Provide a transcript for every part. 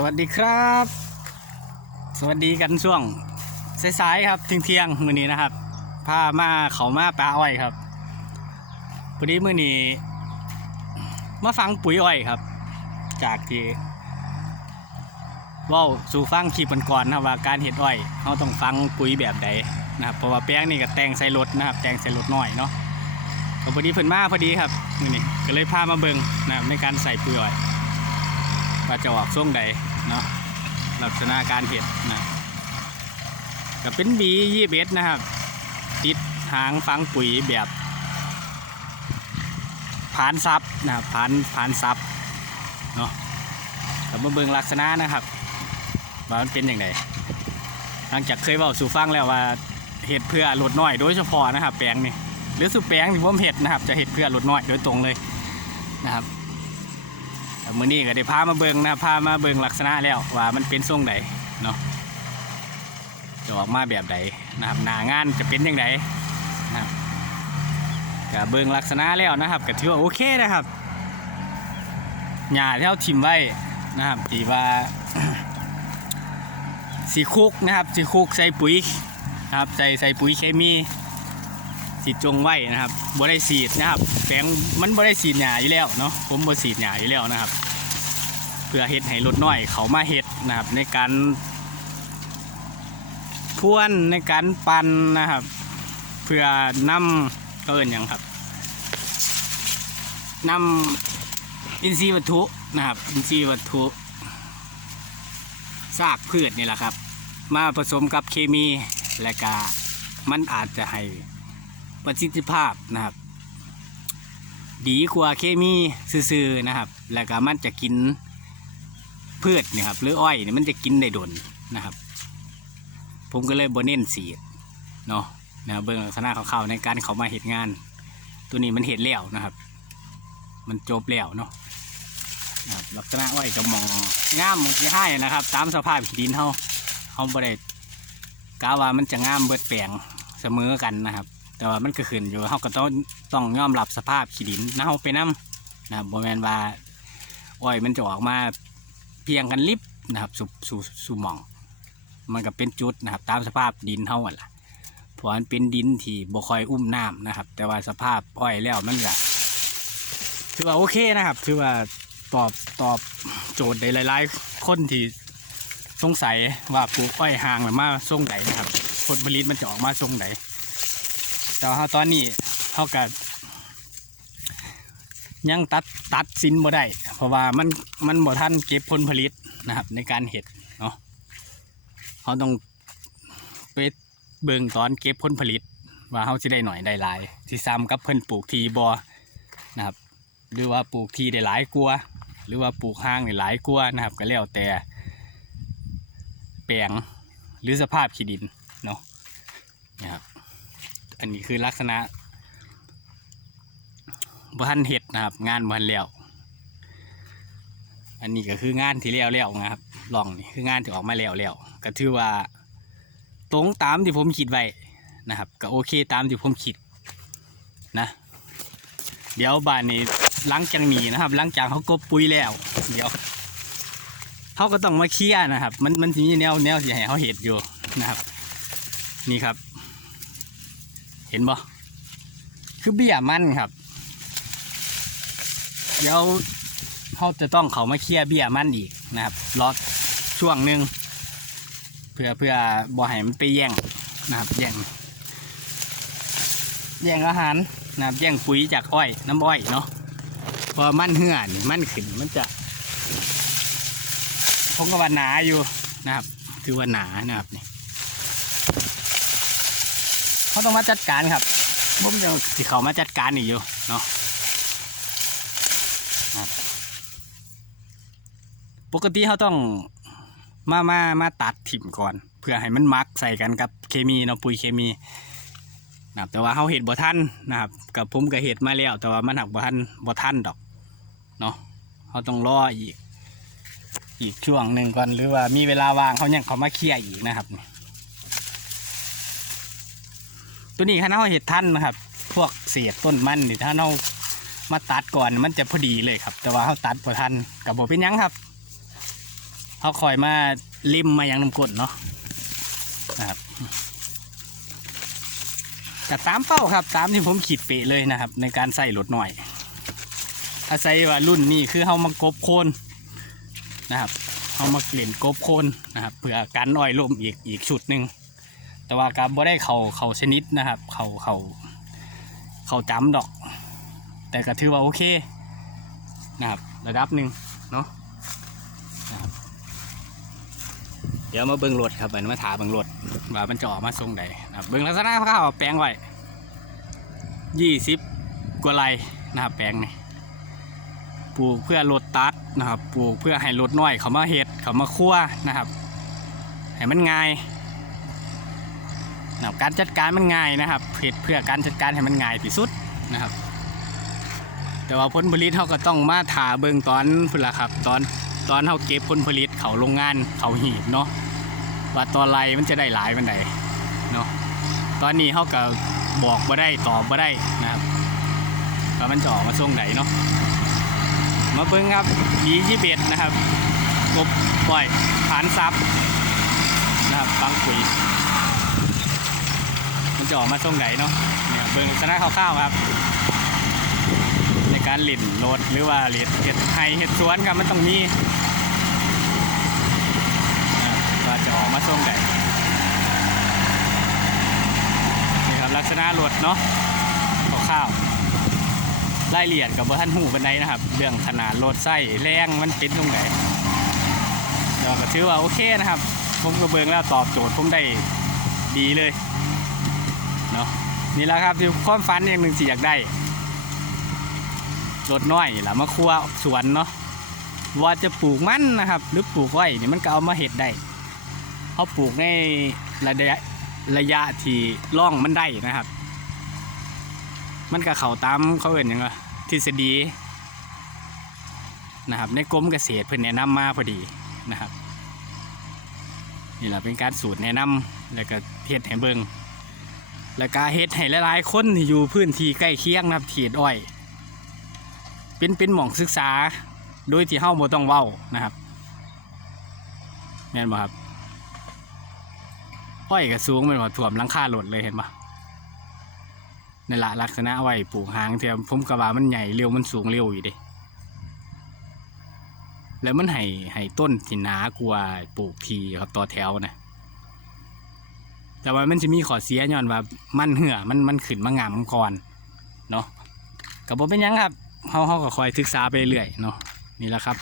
สวัสดีครับ สวัสดีกันช่วงสายๆครับเที่ยงๆมื้อนี้นะครับพามาเขามาปลาอ้อยครับพอดีมื้อนี้มาฟังปุ๋ยอ้อยครับ จากที่ว้าสู่ฟังคลิปก่อนนะว่าการเห็ดอ้อยเขาต้องฟังปุ๋ยแบบใดนะครับเพราะว่าแป้งนี่ก็แต่งใส่รถนะครับ แต่งใส่รถน้อยเนาะพอดีเพิ่นมาพอดีครับมื้อนี้ก็เลยพามาเบิ่งนะครับในการใส่ปุ๋ยอ้อย ว่าจะออกส่งใดเนาะลักษณะการเห็ดนะก็เป็นบียี่เบสนะครับ ติดหางฟังปุ๋ยแบบผานซับนะครับผานผานซับเนาะแต่มาเบิ่งลักษณะนะครับว่ามันเป็นอย่างไรหลังจากเคยเว่าสู่ฟังแล้วว่าเห็ดเพื่อลดน้อยโดยเฉพาะนะครับ แปลงนี่หรือสุแปลงที่ผมเห็ดนะครับ จะเห็ดเพื่อลดน้อยโดยตรงเลยนะครับ มื้อนี้ก็ได้พามาเบิ่งนะพามาเบิ่งลักษณะแล้วว่ามันเป็นทรงใดเนาะจะออกมาแบบใดนะครับหน้างานจะเป็นยังไงนะครับก็เบิ่งลักษณะแล้วนะครับก็ถือว่าโอเคนะครับหญ้าที่เราทิมไว้นะครับที่ว่าสีคุกนะครับสีคุกใส่ปุ๋ยนะครับใส่ใส่ปุ๋ยเคมี สีจงไว้นะครับบ่ได้สีดนะครับแปลงมันบ่ได้สีดหญ้าอยู่แล้วเนาะผมบ่สีดหญ้าอยู่แล้วนะครับ เพื่อเฮ็ดให้ลดน้อยเขามาเฮ็ดนะครับ ในการพ่วนในการปั่นนะครับ เพื่อนำก็เอิ้นหยังครับนำอินทรีย์วัตถุนะครับ อินทรีย์วัตถุซากพืชนี่แหละครับ มาผสมกับเคมีและก็มันอาจจะให้ ประสิทธิภาพนะครับ ดีกว่าเคมีซื่อๆนะครับ แล้วก็มันจะกินพืชนี่ครับหรืออ้อยเนี่ยมันจะกินได้ดนนะครับ ผมก็เลยบเน้นสีเนาะนะครับเบิ่งลักษณะเขาๆในการเขามาเห็ดงาน ตัวนี้มันเห็ดแล้วนะครับ มันจบแล้วเนาะลักษณะอ้อยก็มองงามที่ให้นะครับ ตามสภาพดินเขาเขาบริเกาว่ามันจะงามเบิดแปลงเสมอกันนะครับ แต่ว่ามันก็ขึ้นอยู่เขาก็ต้องต้องยอมรับสภาพขี้ดินนะเขาไปนํนะครับโมแมนว่าอ้อยมันจะออกมาเพียงกันลิบนะครับสู่สู่สู่หมอง มันก็เป็นจุดนะครับ ตามสภาพดินเท่ากันล่ะเพราะมันเป็นดินที่บ่คอยอุ้มน้ำนะครับ แต่ว่าสภาพอ้อยแล้วมันก็ถือว่าโอเคนะครับ ถือว่าตอบตอบโจทย์ได้หลาย ๆ คนที่สงสัยว่าปลูกอ้อยห่างหรือมาทรงไหนนะครับ ผลผลิตมันจะออกมาทรงไหน แต่ว่าตอนนี้เขาก็ยังตัดตัดสินบ่ได้ เพราะว่ามันมันบ่ทันเก็บผลผลิตนะครับ ในการเห็ดเนาะเขาต้องไปเบิ่งตอนเก็บผลผลิต ว่าเขาจะได้หน่อยได้หลายที่ซ้ำกับเพิ่นปลูกทีบอนะครับ หรือว่าปลูกทีได้หลายกลัวหรือว่าปลูกห้างได้หลายกลัวนะครับ ก็แล้วแต่แปลงหรือสภาพขี้ดินเนาะนะครับ อันนี้คือลักษณะบ้านเห็ดนะครับ งานบ้านแล้วอันนี้ก็คืองานที่แล้วแล้วนะครับลองนี่คืองานที่ออกมาแล้วแล้วก็ถือว่า ตรงตามที่ผมคิดไว้นะครับ ก็โอเคตามที่ผมคิดนะ เดี๋ยวบ้านนี้หลังจากนี้นะครับหลังจากเขากบปุ๋ยแล้ว เดี๋ยวเขาก็ต้องมาเคลียนะครับ มันมันจะมีแนวแนวที่ให้เขาเห็ดอยู่นะครับ นี่ครับ เห็นบ่คือเบี้ยมันครับเดี๋ยวเขาจะต้องเขามาเคลียร์เบี้ยมันอีกนะครับรอช่วงหนึ่งเพื่อเพื่อบ่ให้มันไปแย่งนะครับแย่งแย่งอาหารนะครับแย่งปุ๋ยจากอ้อยน้ำอ้อยเนาะพอมันเหื่อนมันขึ้นมันจะผมก็ว่าหนาอยู่นะครับ คือว่าหนานะครับนี่ เขาต้องมาจัดการครับผมจะที่เขามาจัดการอีกอยู่เนาะปกติเขาต้องมามามาตัดถิ่มก่อน เพื่อให้มันมักใส่กันกับเคมีเนาะปุ๋ยเคมีนะครับแต่ว่าเขาเห็ดบ่ทันนะครับ กับผมก็เห็ดมาแล้วแต่ว่ามันหักบ่ทันบ่ทันดอกเนาะเขาต้องรออีก อีกช่วงหนึ่งก่อนหรือว่ามีเวลาว่างเขายังเขามาเคลียร์อีกนะครับ ตัวนี้ถ้าเราเห็ดทันนะครับ พวกเศษต้นมันนี่ถ้าเรามาตัดก่อนมันจะพอดีเลยครับ แต่ว่าเขาตัดพอทันกับบ่เป็นยังครับเขาคอยมาริมมายังน้ำกดเนาะนะครับแต่ตามเป้าครับตามที่ผมขีดเปะเลยนะครับ ในการใส่รถหน่อยถ้าใส่ว่ารุ่นนี้คือเขามากบโคนนะครับเขามาเกลี่ยนกบโคนนะครับเพื่อกันอ้อยลมอีกอีกชุดหนึ่ง แต่ว่าการบ่ได้เขาเขาชนิดนะครับ เขาเขาเขาจำดอก แต่ก็ถือว่าโอเคนะครับ ระดับหนึ่งเนาะเดี๋ยวมาเบิ้งรถครับอันมาถาเบิ้งรถว่ามันจะออกมาทรงใดนะครับเบิ้งลักษณะข้าวแปลงไว้ยี่สิบกว่าไรนะครับแปลงนี่ปลูกเพื่อรถตัดนะครับ ปลูกเพื่อให้รถน้อยเขามาเห็ดเขามาคั่วนะครับ ให้มันง่าย นะครับการจัดการมันง่ายนะครับเห็ดเพื่อการจัดการให้มันง่ายที่สุดนะครับ แต่ว่าผลผลิตเขาก็ต้องมาถาเบิงตอนพุ่นละครับ ตอนตอนเขาเก็บผลผลิตเขาโรงงานเขาหีบเนาะว่าตอนไรมันจะได้หลายมันใดเนาะตอนนี้เขาก็บอกบ่ได้ตอบบ่ได้นะครับว่ามันจะออกมาช่วงไหนเนาะมาเบิ่งครับดีที่เบ็ดนะครับกบปล่อยผานซับนะครับบางปุ๋ย จะออกมาช่วงไหนเนาะเนี่ยเบิ่งลักษณะคร่าวๆครับ ในการหลิ่นรถหรือว่าเห็ดเห็ดไฮเห็ดสวนครับมันต้องมีอ่าว่าจะออกมาส่งไหนนี่ครับลักษณะรถเนาะคร่าวๆรายละเอียดกับเบอร์ท่านหูบันไดนะครับ เรื่องขนาดรถไส้แรงมันเป็นตรงไหนเราก็ถือว่าโอเคนะครับ ผมก็เบิ่งแล้วตอบโจทย์ผมได้ดีเลย นี่แหละครับที่ความฝันอย่างหนึ่งสิอยากได้รถน้อยล่ะมาคัวสวนเนาะว่าจะปลูกมันนะครับ หรือปลูกไว้นี่มันก็เอามาเห็ดได้เขาปลูกในระยะระยะที่ร่องมันได้นะครับ มันก็เข่าตามเขาเอ่นหยังไงทฤษฎีนะครับในกรมเกษตรเพิ่นแนะนำมาพอดีนะครับนี่แหละเป็นการสูตรแนะนำแล้วก็เฮ็ดให้เบิง แล้วก็เฮ็ดให้หลายๆคนที่อยู่พื้นที่ใกล้เคียงนะครับถีดอ้อย เป็นเป็นหม่องศึกษาโดยที่เฮาบ่ต้องเว้านะครับแม่นบ่ครับอ้อยก็สูงแม่นบ่ท่วมลังคารถเลยเห็นบ่ในละลักษณะไว้ปลูกหางเทียมผมก็ว่ามันใหญ่เร็วมันสูงเร็วอยู่ดิแล้วมันให้ให้ต้นที่หนากว่าปลูกทีครับต่อแถวนะ แต่ว่ามันจะมีข้อเสียย้อนว่ามันเหื่อมันมันขึ้นมางามก่อนเนาะก็บ่เป็นยังครับเขาเขาก็คอยศึกษาไปเรื่อยเนาะนี่แหละครับ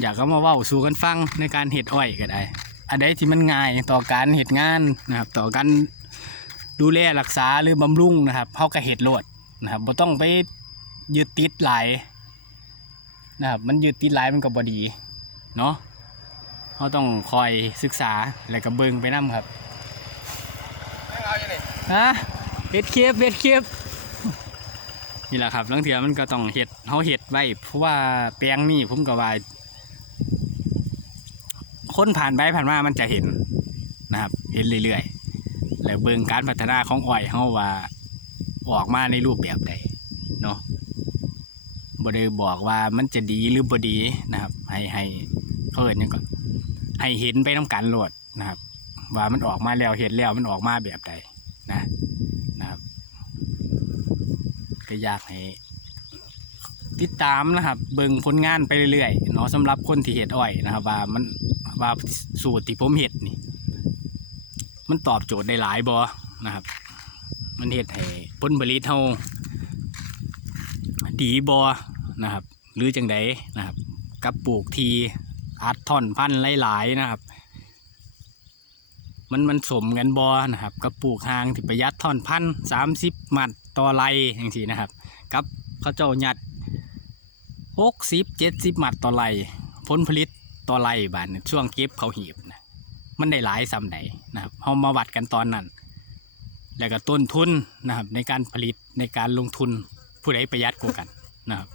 อยากก็มาว้าสู่กันฟังในการเห็ดอ้อยก็ได้ อันใดที่มันง่ายต่อการเห็ดงานนะครับ ต่อการดูแลรักษาหรือบำรุงนะครับเขาก็เห็ดโลดนะครับบ่ต้องไปยึดติดหลายนะครับมันยึดติดหลายมันก็บ่ดีเนาะเขาต้องคอยศึกษาแล้วก็เบิ่งไปนํครับ ฮะเฮ็ดคลิปเฮ็ดคลิปนี่แหละครับลังเถือมันก็ต้องเห็ดเขาเห็ดไว้เพราะว่าแปลงนี่ผมก็ว่าคนผ่านไปผ่านมามันจะเห็นนะครับ เห็นเรื่อยๆแล้วเบิ่งการพัฒนาของอ้อยเขาว่าออกมาในรูปแบบใดเนาะบ่ได้บอกว่ามันจะดีหรือบ่ดีนะครับ ให้ให้เขาเอิ้นยังก่อนให้เห็นไปน้กันโหลดนะครับ ว่ามันออกมาแล้วเห็นแล้วมันออกมาแบบใดนะนะครับ ก็อยากให้ติดตามนะครับ เบิ่งผลงานไปเรื่อยๆเนาะสำหรับคนที่เห็ดอ้อยนะครับ ว่ามันว่าสูตรที่ผมเห็ดนี่ มันตอบโจทย์ได้หลายบอนะครับ มันเห็ดให้ผลผลิตเฮาดีบอนะครับ หรือจังใดนะครับ กับปลูกทีอัดท่อนพันหลายๆนะครับ มันมันสมกันบอนะครับกับปลูกหางที่ประหยัดท่อนพันสามสิบหมัดต่อไรอย่างที่นะครับ กับเขาเจ้าหยัดหกสิบเจ็ดสิบหมัดต่อไรผลผลิตต่อไรบานช่วงเก็บเขาหีบนะมันได้หลายซ้ำไหนนะครับเอามาวัดกันตอนนั้น แล้วก็ต้นทุนนะครับในการผลิตในการลงทุนผู้ใดประหยัดกว่ากันนะครับ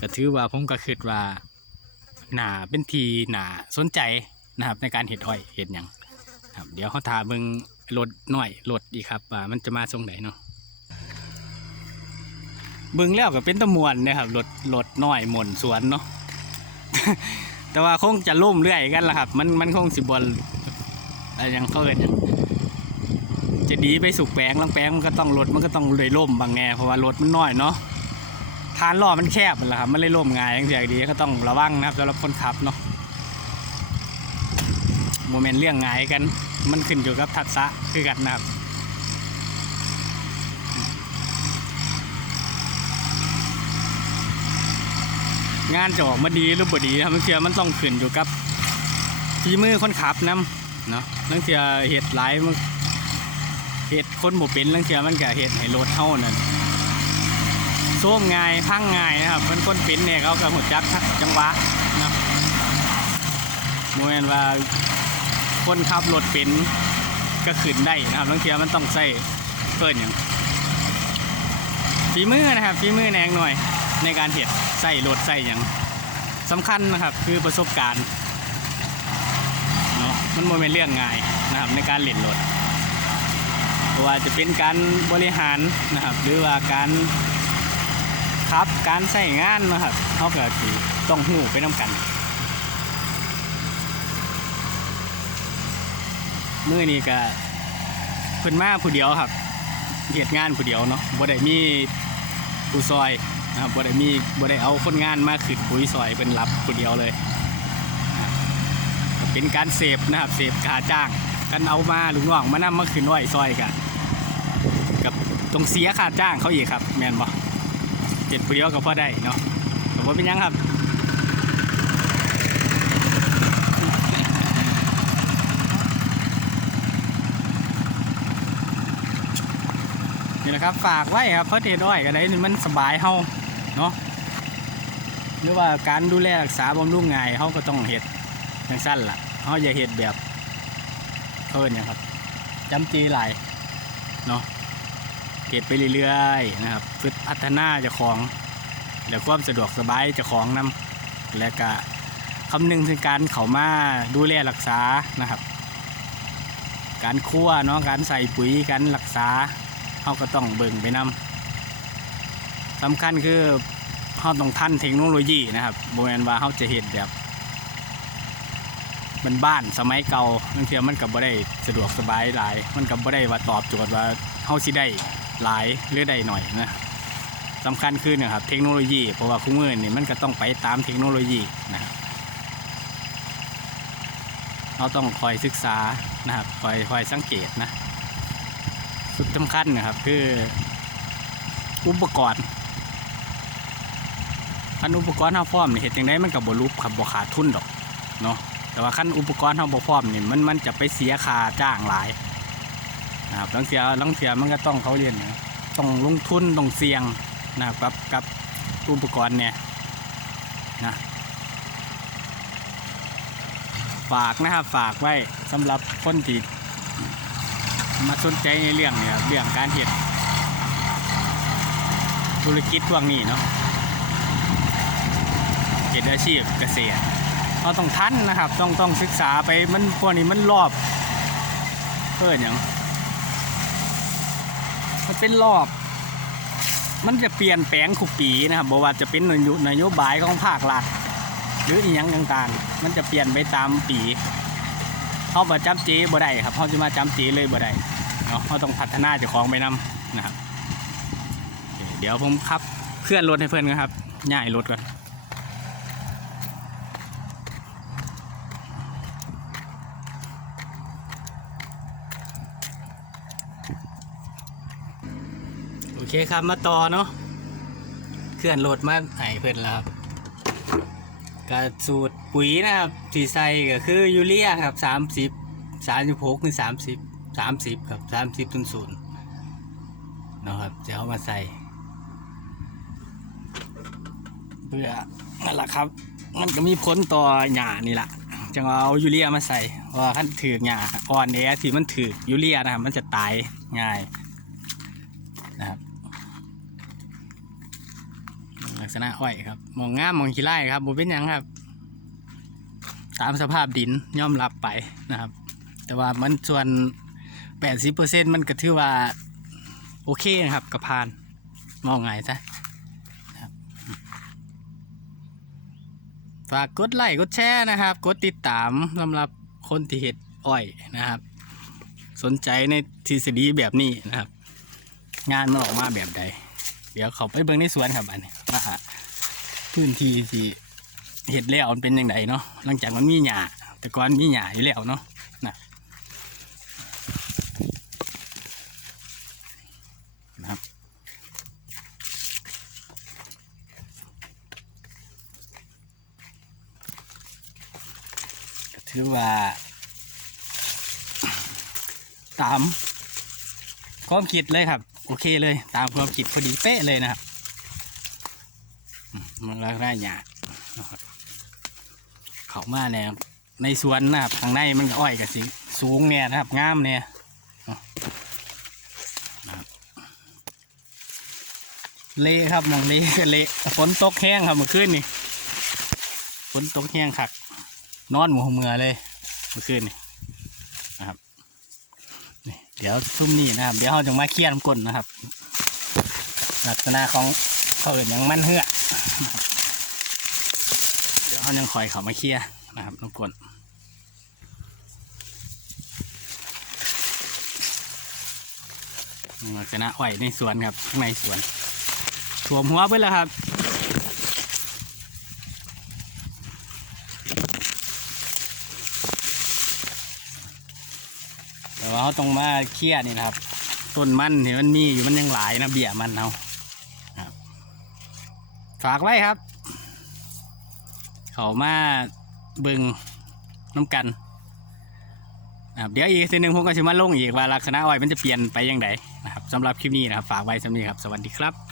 ก็ถือว่าผมก็คิดว่าหนาเป็นทีหนาสนใจนะครับในการเห็ดอ้อยเห็ดยัง ครับเดี๋ยวเขาถามเบิงรถหน่อยรถอีกครับว่ามันจะมาทรงไหนเนาะเบิงแล้วก็เป็นตะมวนนะครับรถรถน้อยหม่นสวนเนาะ แต่ว่าคงจะล่มเรื่อยกันละครับ มันมันคงสิบวอะไรยังเขาเอินจะดีไปสุกแปลงลังแปลงมันก็ต้องรถมันก็ต้องเลยล่มบางแง่เพราะว่ารถมันน้อยเนาะทานล้อมันแคบมันแหละครับมันเลยล่มง่ายอย่างเสียดีก็ต้องระวังนะครับสำหรับคนขับเนาะ มเมนต์เรื่องงายกัน มันขึ้นอยู่กับทักษะคือกันนะครับงานจะออกมาดีหรือบ่ดีนะครับบางเทีมันต้องขึ้นอยู่กับฝีมือคนขับนํเนาะบางเทีเหตุหลายเหตุคนบ่เป็นบางเทีมันก็เหตุให้รถเฮานั่นโซ่มง่ายพังง่ายนะครับคนคนเป็นเนี่ยเขาก็หัวจักจังหวะเนาะโมเมนว่า คนขับรถเป็นก็ขึ้นได้นะครับบางทีมันต้องใส่เกินอย่างฝีมือนะครับฝีมือแนงหน่อยในการเห็ดใส่รถใส่อย่างสำคัญนะครับคือประสบการณ์เนาะมันโมเป็นเรื่องง่ายนะครับในการเล่นรถว่าจะเป็นการบริหารนะครับหรือว่าการขับการใส่งานนะครับเขาก็สิต้องหูไปน้ากัน มื่อนี้ก็เพิ่นมาผู้เดียวครับเหตุงานผู้เดียวเนาะบ่ได้มีผู้ซอยนะครับบ่ได้มีบ่ได้เอาคนงานมาขึ้นปุ๋ยซอยเป็นรับคนเดียวเลย เป็นการเสพนะครับเสพขาจ้างกันเอามาลุงน้องมานํมาขึ้นไว้ซอยกันกับตรงเสียค่าจ้างเขาอีกครับ แม่นบ่เจ็ดผู้เดียวก็พอได้เนาะแต่ว่าเป็นยังครับ นี่แหละครับ ฝากไว้ครับเพราะเทศอ้อยกันได้นี่มันสบายเฮาเนาะหรือว่าการดูแลรักษาบำรุงไงายเขาก็ต้องเห็ดอย่างสั้นล่ะเขาอย่าเห็ดแบบเพิ่นนี่ยครับจำจีหลายเนาะเห็ดไปเรื่อยๆนะครับฝึกพัฒนาเจ้าของแล้วความสะดวกสบายเจ้าของนํและก็คำนึงถึงการเขามาดูแลรักษานะครับ การคั่วเนาะการใส่ปุ๋ยการรักษา เขาก็ต้องเบิ่งไปนำสำคัญคือเขาต้องทันเทคโนโลยีนะครับโบแมนว่าเขาจะเห็นแบบมันบ้านสมัยเก่าบางทีมันกับบ่ได้สะดวกสบายหลาย มันกับบ่ได้ว่าตอบโจทย์ว่าเขาสิได้หลายหรือได้หน่อยนะสำคัญคือเนะครับเทคโนโลยีเพราะว่าคู่มือนี่มันก็ต้องไปตามเทคโนโลยีนะครับเราต้องคอยศึกษานะครับคอยคอยสังเกตนะ สุดสำคัญนะครับ คือ อุปกรณ์คันอุปกรณ์เฮาพร้อมนี่เฮ็ดจังไดมันก็บ่รูปครับบ่ขาดทุนดอกเนาะแต่ว่าคันอุปกรณ์เฮาบ่พร้อมนี่มันมันจะไปเสียค่าจ้างหลายนะครับลังเสียลังเสียมันก็ต้องเขาเรียนนะต้องลงทุนต้องเสี่ยงนะครับกับกับอุปกรณ์เนี่ยนะฝากนะครับฝากไว้สำหรับคนที่ มาสนใจในเรื่องเนี่ยเรื่องการเห็ดธุรกิจพวกนี้เนาะเห็ดอาชีพเกษตรเราต้องทันนะครับ ต้องต้องศึกษาไปมันพวกนี้มันรอบเพื่อนอย่างมันเป็นรอบ มันจะเปลี่ยนแปลงคุปีนะครับบอกว่าจะเป็นนโยนโยบายของภาครัฐหรืออีกอย่างต่างๆ มันจะเปลี่ยนไปตามปีเขาประจำเจบ่ได้ครับเขาจะมาจำเจเลยบ่ได้ นาะเขาต้องพัฒนาเจ้าของไปนำนะครับ เดี๋ยวผมขับเคลื่อนรถให้เพื่อนกันครับย่ายรถก่อนโอเคครับมาต่อเนาะเคลื่อนรถมาให้เพื่อนแล้วครับก็สูตรปุ๋ยนะครับที่ใส่ก็คือยูเรียครับสามสิบสามสิบหกถึงสามสิบ สามสิบครับสามสิบต้นศูนย์นะครับจะเอามาใส่เพื่อนั่นแหละครับ มันก็มีผลต่อหญ้านี่แหละจังเอายูเรียมาใส่เพราะว่าขั้นถือหญ้าอ่อนแอที่มันถือยูเรียนะครับมันจะตายง่ายนะครับลักษณะอ้อยครับมองงามมองขี้ไล่ครับบ่เป็นยังครับ ตามสภาพดินย่อมรับไปนะครับ แต่ว่ามันส่วน 80%มันก็ถือว่า โอเคนะครับกับพานมองไงซะฝากกดไลค์กดแชร์นะครับ กดติดตามสำหรับคนที่เห็ดอ้อยนะครับ สนใจในทฤษฎีแบบนี้นะครับ งานมันออกมาแบบใด เดี๋ยวเขาไปเบิ่งในสวนครับอันนี้ว่าพื้นที่ที่เห็ดแล้วมันเป็นยังไงเนาะหลังจากมันมีหญ้าแต่ก่อนมีหญ้าอยู่แล้วเนาะนะนะครับ คือว่า ตามความคิดเลยครับ โอเคเลย ตามความคิดพอดีเป๊ะเลยนะครับมันแล้วได้หยาเขามาเนี่ยในสวนนะครับข้างในมันอ้อยกับสิสูงเนี่ยนะครับงามเนี่ยเละครับมองนี้ก็เละฝนตกแห้งครับเมื่อคืนนี่ฝนตกแห้งคัก นอนหมูเมือเลยเมื่อคืนนี่นะครับนี่เดี๋ยวซุ่มนี่นะครับ เดี๋ยวเราจะมาเคลียนก้นนะครับ ลักษณะของเขาเอื่นยังมันเหือกเดี๋ยวเขายังคอยเขามาเคลียนะครับน้ำก้นลักษณะอ้อยในสวนครับข้างในสวนถ่วมหัวไปแล้วครับ แต่ว่า เขาตรงมาเครียดนี่นะครับ ต้นมันเห็นมันมีอยู่มันยังหลายนะเบี้ยมันเอาฝากไว้ครับ เขามาเบิงน้ำกันนะครับเดี๋ยวอีกทีหนึ่งผมก็จะมาลงอีกว่าลักษณะอ้อยมันจะเปลี่ยนไปยังไงนะครับสำหรับคลิปนี้นะครับ ฝากไว้สำหรับนี้ครับ สวัสดีครับ